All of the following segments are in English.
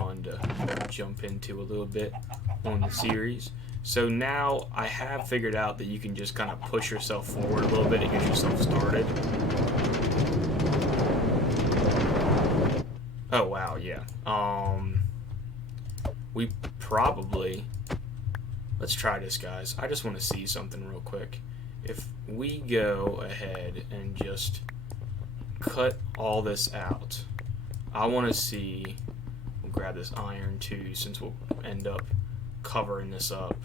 fun to jump into a little bit on the series. So now I have figured out that you can just kind of push yourself forward a little bit and get yourself started. Oh wow, yeah. We probably, let's try this, guys. I just want to see something real quick. If we go ahead and just cut all this out, I want to see, we'll grab this iron too, since we'll end up covering this up.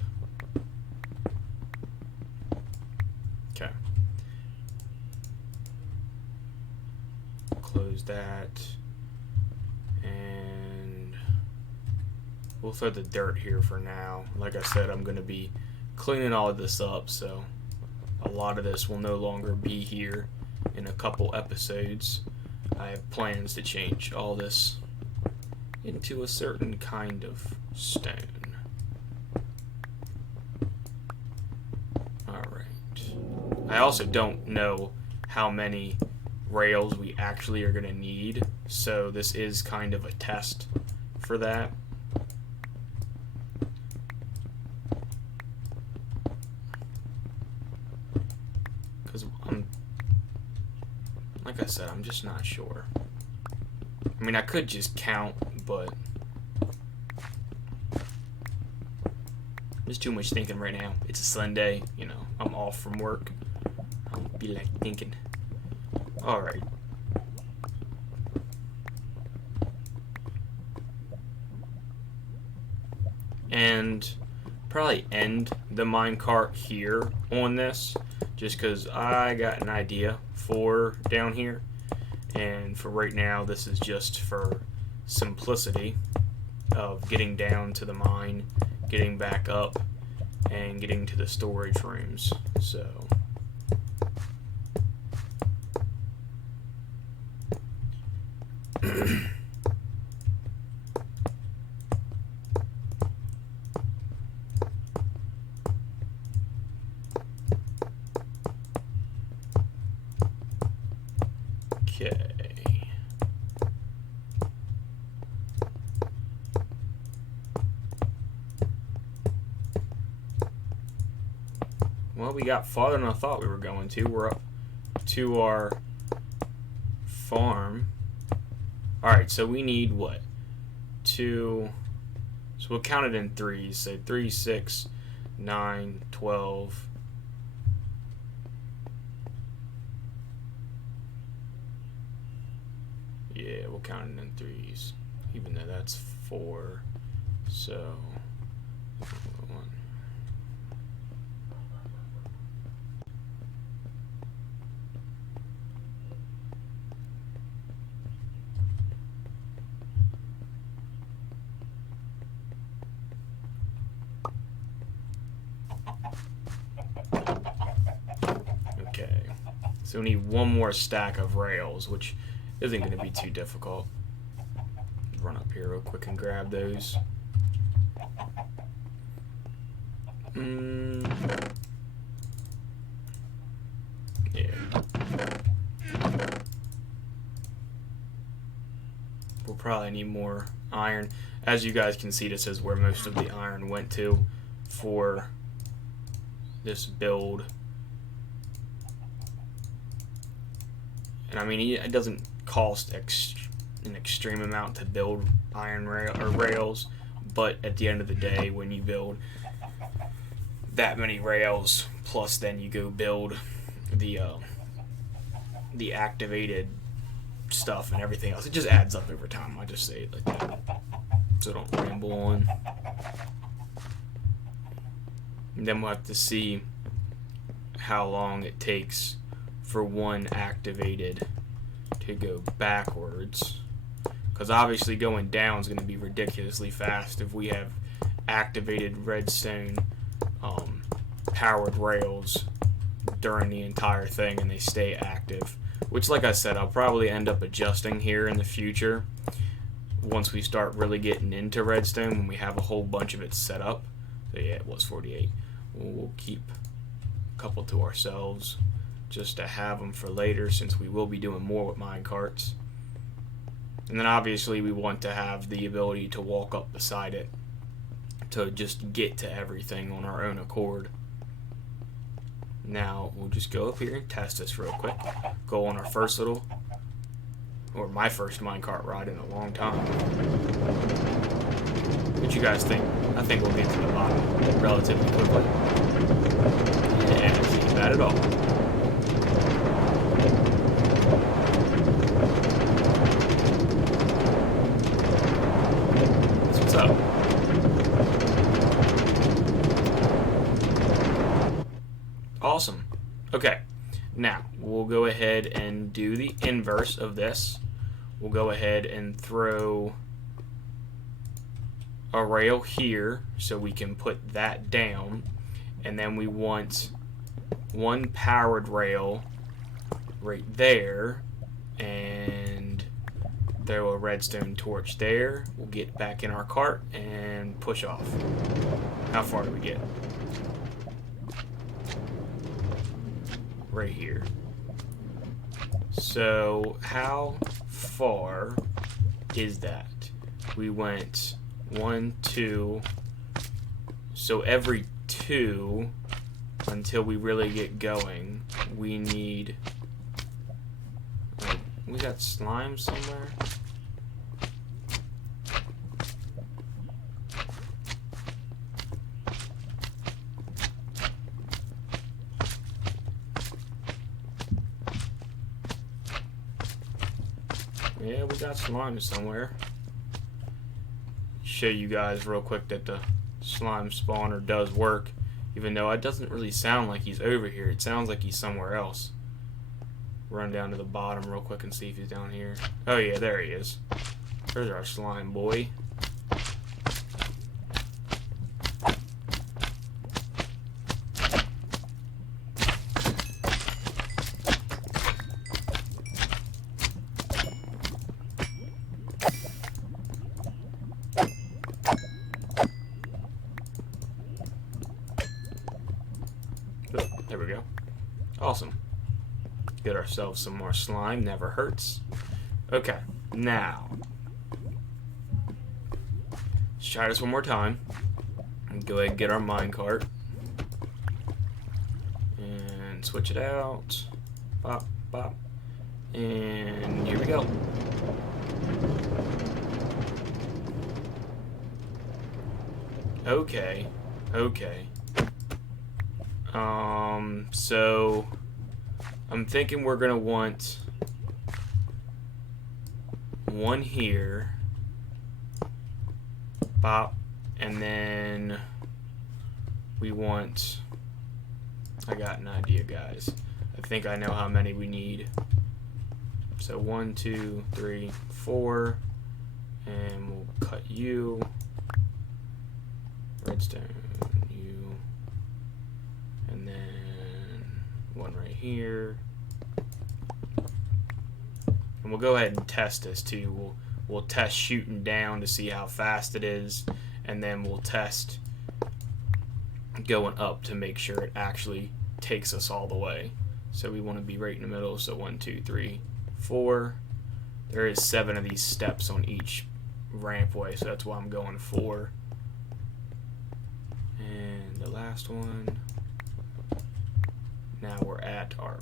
Okay. Close that. And we'll throw the dirt here for now. Like I said, I'm going to be cleaning all of this up, so a lot of this will no longer be here in a couple episodes. I have plans to change all this into a certain kind of stone. Alright. I also don't know how many rails we actually are going to need, so this is kind of a test for that. Because like I said, I'm just not sure. I mean, I could just count, but there's too much thinking right now. It's a Sunday, you know, I'm off from work. I'll be like thinking. Alright. And probably end the minecart here on this, just because I got an idea for down here. And for right now, this is just for simplicity of getting down to the mine, getting back up, and getting to the storage rooms. So okay. Well, we got farther than I thought we were going to. We're up to our farm. Alright, so we need what? So we'll count it in threes. So 3, 6, 9, 12. Yeah, we'll count it in threes, even though that's 4. So 1. Okay, so we need one more stack of rails, which isn't going to be too difficult. Run up here real quick and grab those. Yeah. We'll probably need more iron. As you guys can see, this is where most of the iron went to for this build. And I mean, it doesn't cost an extreme amount to build iron rails, but at the end of the day, when you build that many rails, plus then you go build the activated stuff and everything else, it just adds up over time. I just say it like that, so don't ramble on. And then we'll have to see how long it takes for one activated to go backwards, because obviously going down is going to be ridiculously fast if we have activated redstone powered rails during the entire thing and they stay active, which, like I said, I'll probably end up adjusting here in the future once we start really getting into redstone, when we have a whole bunch of it set up. So yeah, it was 48. We'll keep a couple to ourselves just to have them for later, since we will be doing more with minecarts. And then obviously we want to have the ability to walk up beside it to just get to everything on our own accord. Now we'll just go up here and test this real quick. Go on our first little, or my first minecart ride in a long time. What you guys think? I think we'll get to the bottom relatively quickly. Yeah, it's not bad at all. That's what's up. Awesome. Okay, now we'll go ahead and do the inverse of this. We'll go ahead and throw a rail here so we can put that down, and then we want one powered rail right there, and throw a redstone torch there. We'll get back in our cart and push off. How far do we get? Right here. So how far is that? We went 1, 2. So every 2 until we really get going, we need. We got slime somewhere. Yeah, we got slime somewhere. Show you guys real quick that the slime spawner does work, even though it doesn't really sound like he's over here. It sounds like he's somewhere else. Run down to the bottom real quick and see if he's down here. Oh yeah, there he is. There's our slime boy. There we go. Awesome. Get ourselves some more slime. Never hurts. Okay. Now, let's try this one more time. And go ahead and get our minecart. And switch it out. Bop, bop. And here we go. Okay. Okay. So I'm thinking we're gonna want one here, bop, and then we want, I got an idea, guys. I think I know how many we need. So 1, 2, 3, 4, and we'll cut you, redstone, you, and then one right here. And we'll go ahead and test this too. We'll test shooting down to see how fast it is, and then we'll test going up to make sure it actually takes us all the way. So we want to be right in the middle. So 1, 2, 3, 4. There is 7 of these steps on each rampway, so that's why I'm going 4. And the last one. Now we're at our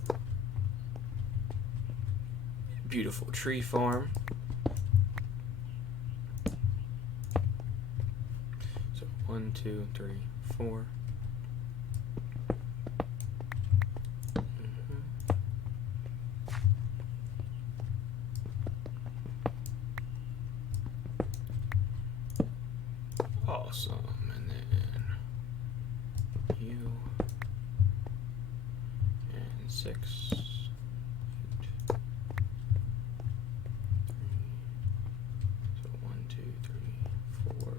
beautiful tree farm. So 1, 2, 3, 4. Awesome. And then you. 6, 8, 3. So 1, 2, 3, 4.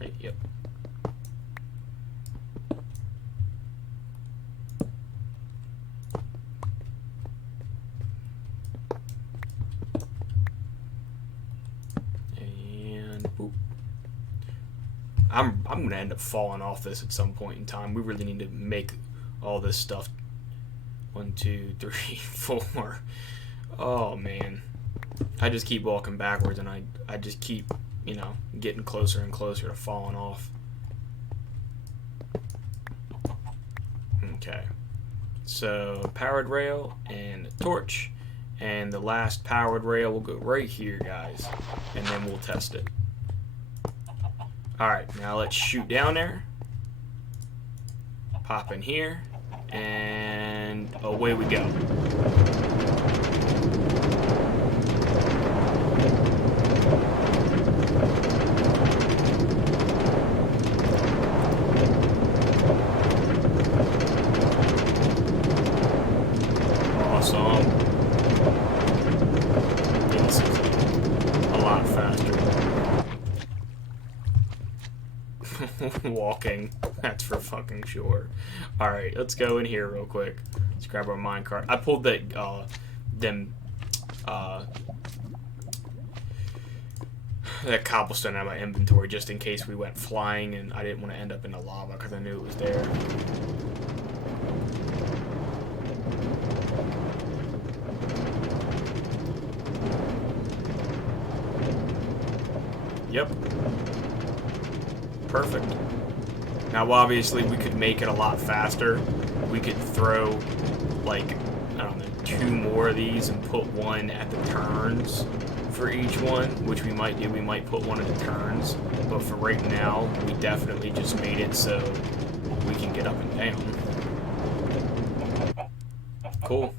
Right, yep. And boop. I'm gonna end up falling off this at some point in time. We really need to make all this stuff. 1, 2, 3, 4. Oh man, I just keep walking backwards, and I just keep, you know, getting closer and closer to falling off. Okay, so powered rail and a torch, and the last powered rail will go right here, guys, and then we'll test it. Alright, now let's shoot down there. Pop in here, and away we go. Awesome. This is a lot faster. Walking, that's for fucking sure. Alright, let's go in here real quick. Let's grab our minecart. I pulled that cobblestone out of my inventory just in case we went flying and I didn't want to end up in the lava because I knew it was there. Yep. Perfect. Now obviously we could make it a lot faster. We could throw like, I don't know, 2 more of these and put one at the turns for each one, which we might do. We might put one at the turns, but for right now we definitely just made it so we can get up and down. Cool.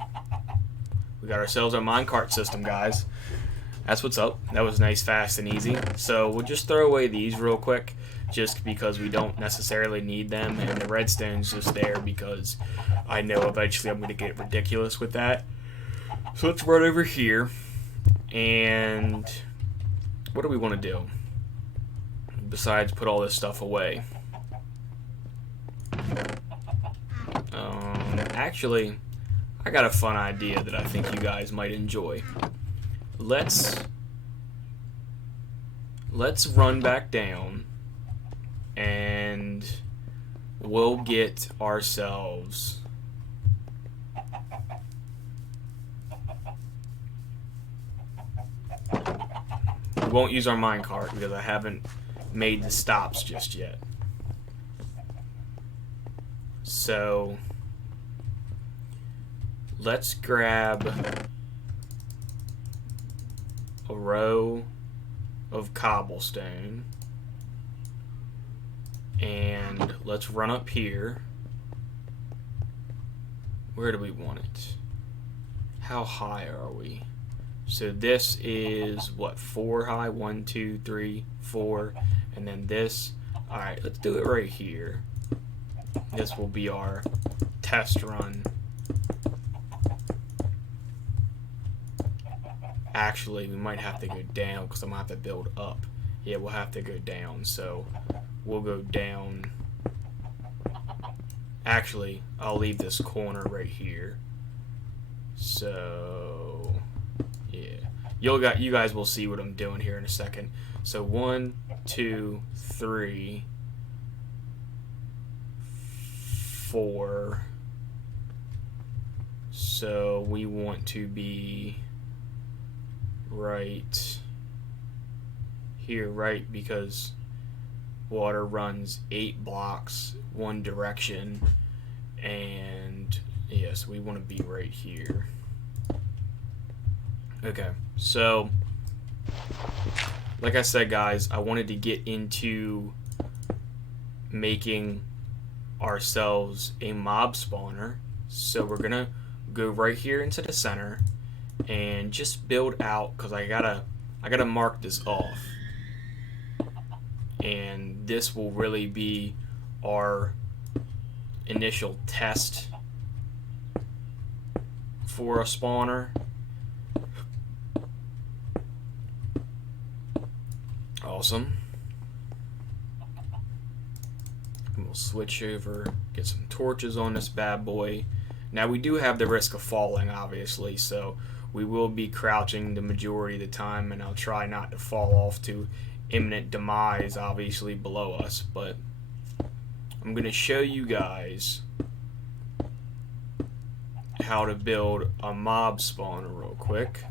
We got ourselves our minecart system, guys. That's what's up. That was nice, fast, and easy. So we'll just throw away these real quick, just because we don't necessarily need them, and the redstone's just there because I know eventually I'm going to get ridiculous with that. So let's run over here, and what do we want to do besides put all this stuff away? Actually, I got a fun idea that I think you guys might enjoy. Let's run back down, and we'll get ourselves we won't use our minecart because I haven't made the stops just yet. So let's grab a row of cobblestone, and let's run up here. Where do we want it? How high are we? So this is what, 4 high? 1, 2, 3, 4, and then this. Alright, let's do it right here. This will be our test run. Actually, we might have to go down because I'm going to have to build up. Yeah, we'll have to go down. So we'll go down. Actually, I'll leave this corner right here. So yeah, you guys will see what I'm doing here in a second. So 1, 2, 3, 4. So we want to be right here, right? Because water runs 8 blocks one direction, and yes, we want to be right here. Okay, so like I said, guys, I wanted to get into making ourselves a mob spawner, so we're gonna go right here into the center and just build out, because I gotta mark this off, and this will really be our initial test for a spawner. Awesome. And we'll switch over, get some torches on this bad boy. Now we do have the risk of falling, obviously, so we will be crouching the majority of the time, and I'll try not to fall off to imminent demise obviously below us, but I'm going to show you guys how to build a mob spawner real quick.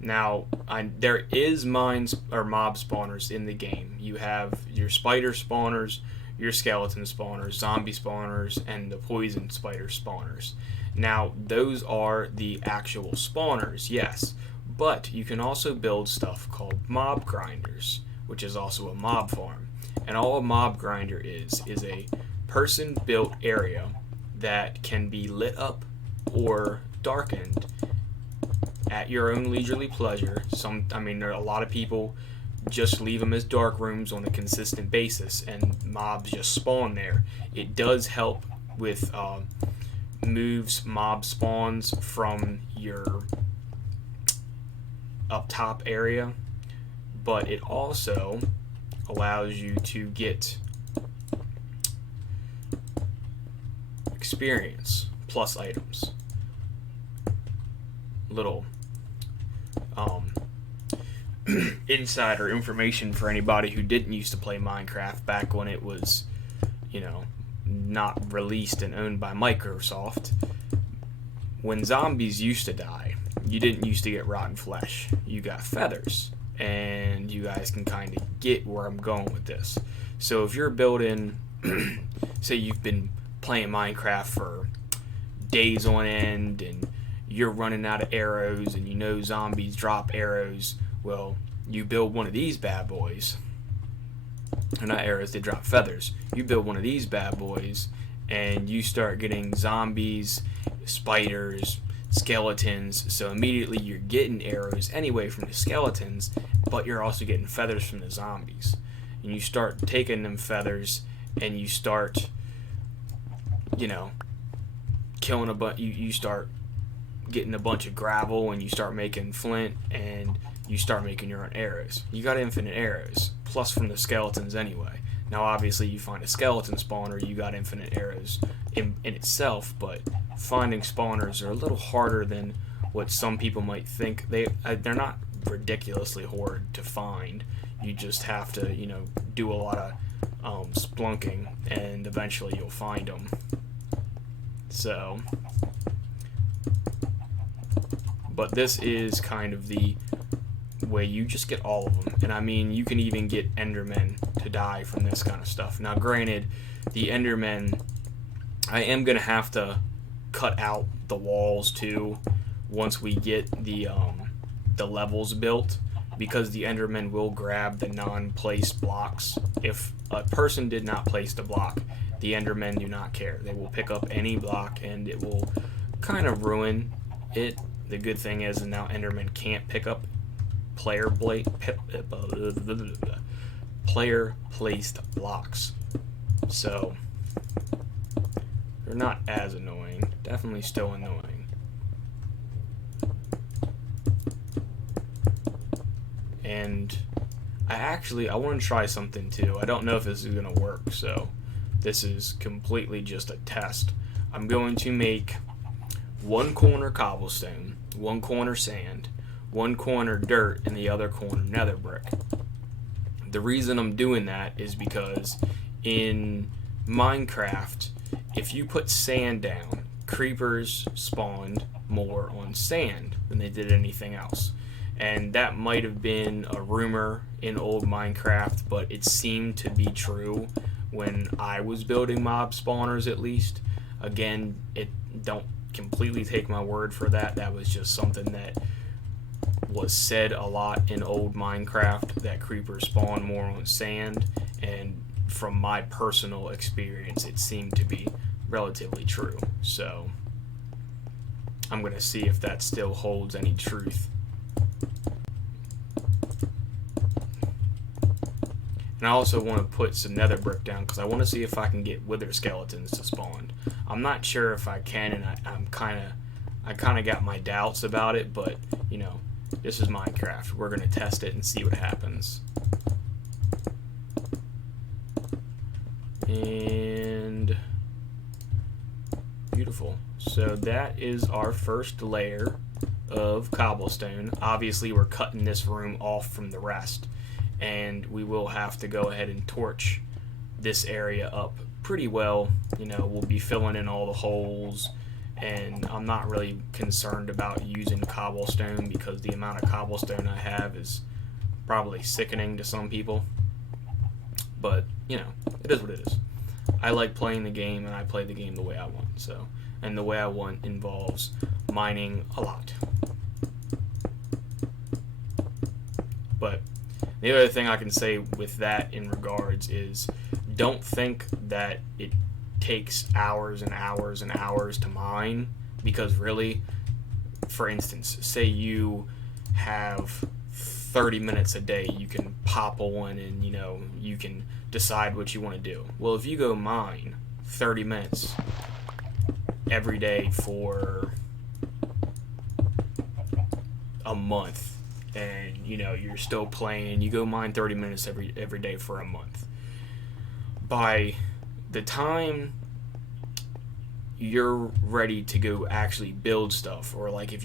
Now, there is mob spawners in the game. You have your spider spawners, your skeleton spawners, zombie spawners, and the poison spider spawners. Now, those are the actual spawners, yes, but you can also build stuff called mob grinders, which is also a mob farm. And all a mob grinder is a person-built area that can be lit up or darkened at your own leisurely pleasure. There are a lot of people just leave them as dark rooms on a consistent basis, and mobs just spawn there. It does help with moves mob spawns from your up top area, but it also allows you to get experience plus items. Little insider information for anybody who didn't used to play Minecraft back when it was, not released and owned by Microsoft. When zombies used to die, you didn't used to get rotten flesh. You got feathers. And you guys can kind of get where I'm going with this. So if you're building, say you've been playing Minecraft for days on end and you're running out of arrows and you know zombies drop arrows, well, you build one of these bad boys. They're not arrows, they drop feathers. You build one of these bad boys and you start getting zombies, spiders, skeletons, so immediately you're getting arrows anyway from the skeletons, but you're also getting feathers from the zombies. And you start taking them feathers and you start, killing a bunch. You start getting a bunch of gravel and you start making flint and you start making your own arrows. You got infinite arrows, plus from the skeletons anyway. Now obviously you find a skeleton spawner, you got infinite arrows in itself, but finding spawners are a little harder than what some people might think. They're not ridiculously hard to find. You just have to, do a lot of splunking, and eventually you'll find them. So, but this is kind of the way you just get all of them. And you can even get Endermen to die from this kind of stuff. Now granted, the Endermen, I am going to have to cut out the walls too once we get the levels built, because the Endermen will grab the non-placed blocks. If a person did not place the block, the Endermen do not care. They will pick up any block and it will kind of ruin it. The good thing is now Endermen can't pick up player placed blocks, so they're not as annoying. Definitely still annoying. And I want to try something too. I don't know if this is going to work, so this is completely just a test. I'm going to make one corner cobblestone, one corner sand, one corner dirt, and the other corner nether brick. The reason I'm doing that is because in Minecraft, if you put sand down, creepers spawned more on sand than they did anything else. And that might have been a rumor in old Minecraft, but it seemed to be true when I was building mob spawners, at least. Again, don't completely take my word for that. That was just something that was said a lot in old Minecraft, that creepers spawn more on sand, and from my personal experience, it seemed to be relatively true. So I'm going to see if that still holds any truth. And I also want to put some nether brick down because I want to see if I can get wither skeletons to spawn. I'm not sure if I can, and I kind of got my doubts about it, but this is Minecraft. We're going to test it and see what happens. And beautiful. So that is our first layer of cobblestone. Obviously we're cutting this room off from the rest, and we will have to go ahead and torch this area up pretty well. You know, we'll be filling in all the holes, and I'm not really concerned about using cobblestone because the amount of cobblestone I have is probably sickening to some people. But, you know, it is what it is. I like playing the game, and I play the game the way I want. So, and the way I want involves mining a lot. But the other thing I can say with that in regards is, don't think that it takes hours and hours and hours to mine, because really, for instance, say you have 30 minutes a day, you can pop on and, you know, you can decide what you want to do. Well, if you go mine 30 minutes every day for a month, and, you know, you're still playing, and you go mine 30 minutes every day for a month, by the time you're ready to go actually build stuff, or like if you